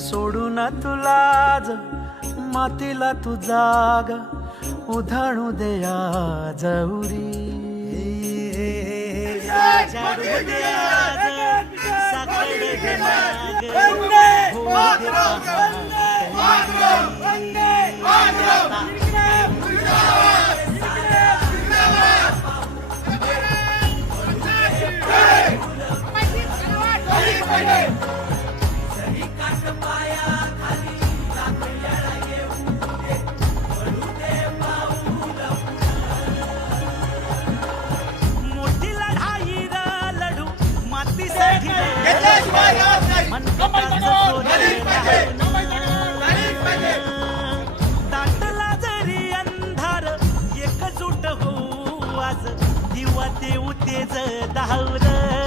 सोडून तुलाज मातीला तू जाग उधाणू दया जवरी दाटला जरी अंधार एकजूट होऊ आज दिवा देऊ तेज धावर